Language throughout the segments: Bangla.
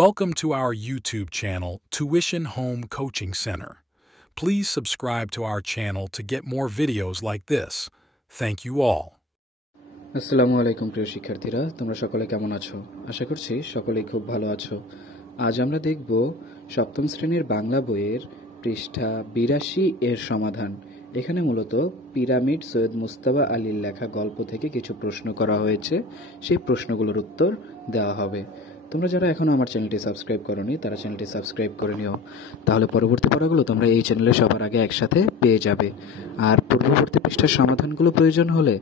Welcome to our YouTube channel, Tuition Home Coaching Center. Please subscribe to our channel to get more videos like this. Thank you all. আসসালামু আলাইকুম প্রিয় শিক্ষার্থীরা, তোমরা সকলে কেমন আছো? আশা করছি সকলেই খুব ভালো আছো। আজ আমরা দেখব সপ্তম শ্রেণীর বাংলা বইয়ের পৃষ্ঠা ৮২ এর সমাধান। এখানে মূলত পিরামিড সৈয়দ মুজতবা আলীর লেখা গল্প থেকে কিছু প্রশ্ন করা হয়েছে, সেই প্রশ্নগুলোর উত্তর দেওয়া হবে। তোমরা যারা এখনো আমার চ্যানেলটি সাবস্ক্রাইব করোনি তারা চ্যানেলটি সাবস্ক্রাইব করে নিও, তাহলে পরবর্তী পড়াগুলো তোমরা এই চ্যানেলে সবার আগে একসাথে পেয়ে যাবে। আর পূর্ববর্তী পৃষ্ঠার সমাধানগুলো প্রয়োজন হলে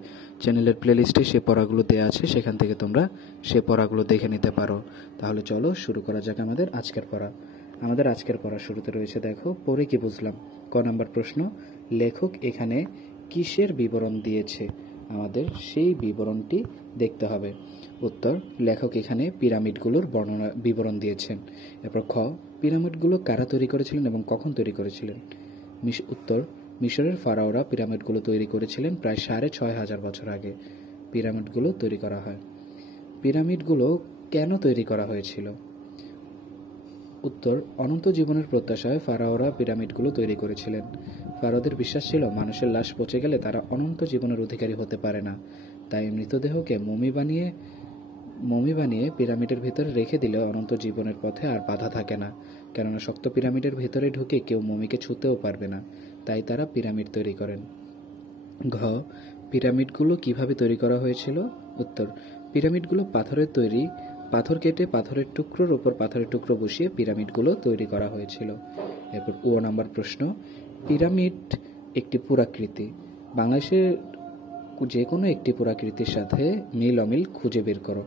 চ্যানেলের প্লেলিস্টে সে পড়াগুলো দেওয়া আছে, সেখান থেকে তোমরা সে পড়াগুলো দেখে নিতে পারো। তাহলে চলো শুরু করা যাক আমাদের আজকের পড়া। আমাদের আজকের পড়া শুরুতে রয়েছে, দেখো পড়ে কি বুঝলাম। ক নাম্বার প্রশ্ন, লেখক এখানে কিসের বিবরণ দিয়েছে? আমাদের সেই বিবরণটি দেখতে হবে। উত্তর, লেখক এখানে পিরামিডগুলোর বিবরণ দিয়েছেন। এরপর খ, পিরামিডগুলো কারা তৈরি করেছিলেন এবং কখন তৈরি করেছিলেন? উত্তর, মিশরের ফারাওরা পিরামিডগুলো তৈরি করেছিলেন প্রায় ৬,৫০০ বছর আগে পিরামিডগুলো তৈরি করা হয়। পিরামিডগুলো কেন তৈরি করা হয়েছিল? উত্তর, অনন্ত জীবনের প্রত্যাশায় ফারাওরা পিরামিডগুলো তৈরি করেছিলেন। ফারাওদের বিশ্বাস ছিল মানুষের লাশ পচে গেলে তারা অনন্ত জীবনের অধিকারী হতে পারে না, তাই মৃতদেহকে মমি বানিয়ে পিরামিডের ভিতরে রেখে দিলে অনন্ত জীবনের পথে আর বাধা থাকে না, কেননা শক্ত পিরামিডের ভিতরে ঢুকে কেউ মমিকে ছুঁতেও পারবে না, তাই তারা পিরামিড তৈরি করেন। ঘ, পিরামিডগুলো কিভাবে তৈরি করা হয়েছিল? উত্তর, পিরামিডগুলো পাথরের তৈরি, পাথর কেটে পাথরের টুকরোর উপর পাথরের টুকরো বসিয়ে পিরামিডগুলো তৈরি করা হয়েছিল। এরপর ও নাম্বার প্রশ্ন, পিরামিড একটি পুরাকৃতি, বাংলাদেশের যে কোনো একটি পুরাকৃতির সাথে মিল অমিল খুঁজে বের করো,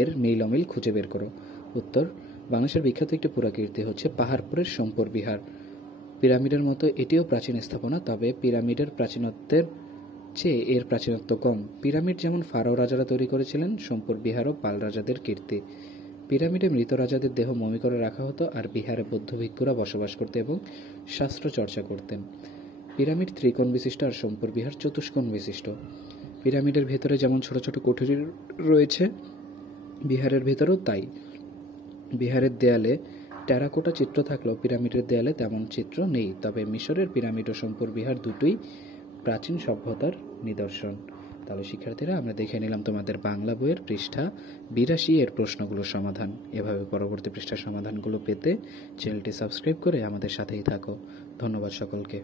এর মিল অমিল খুঁজে বের করো। উত্তর, বাংলাদেশের বিখ্যাত একটি পুরাকীর্তি হচ্ছে পাহাড়পুরের সোমপুর বিহার। পিরামিডের মতো এটিও প্রাচীন স্থাপনা, তবে পিরামিডের প্রাচীনত্বের চেয়ে এর প্রাচীনত্ব কম। পিরামিড যেমন ফারাও রাজারা তৈরি করেছিলেন, সোমপুর বিহারও পাল রাজাদের কীর্তি। পিরামিডে মৃত রাজাদের দেহ মমি করে রাখা হতো, আর বিহারে বৌদ্ধ ভিক্ষুরা বসবাস করতেন এবং শাস্ত্র চর্চা করতেন। পিরামিড ত্রিকোণ বিশিষ্ট আর সোমপুর বিহার চতুষ্কোণ বিশিষ্ট। পিরামিডের ভেতরে যেমন ছোট ছোট কুঠুরি রয়েছে, বিহারের ভেতরেও তাই। বিহারের দেয়ালে টেরাকোটা চিত্র থাকলেও পিরামিডের দেয়ালে তেমন চিত্র নেই, তবে মিশরের পিরামিড ও সোমপুর বিহার দুটোই প্রাচীন সভ্যতার নিদর্শন। তাহলে শিক্ষার্থীরা, আমরা দেখে নিলাম তোমাদের বাংলা বইয়ের পৃষ্ঠা ৮২ এর প্রশ্নগুলোর সমাধান। এভাবে পরবর্তী পৃষ্ঠার সমাধানগুলো পেতে চ্যানেলটি সাবস্ক্রাইব করে আমাদের সাথেই থাকো। ধন্যবাদ সকলকে।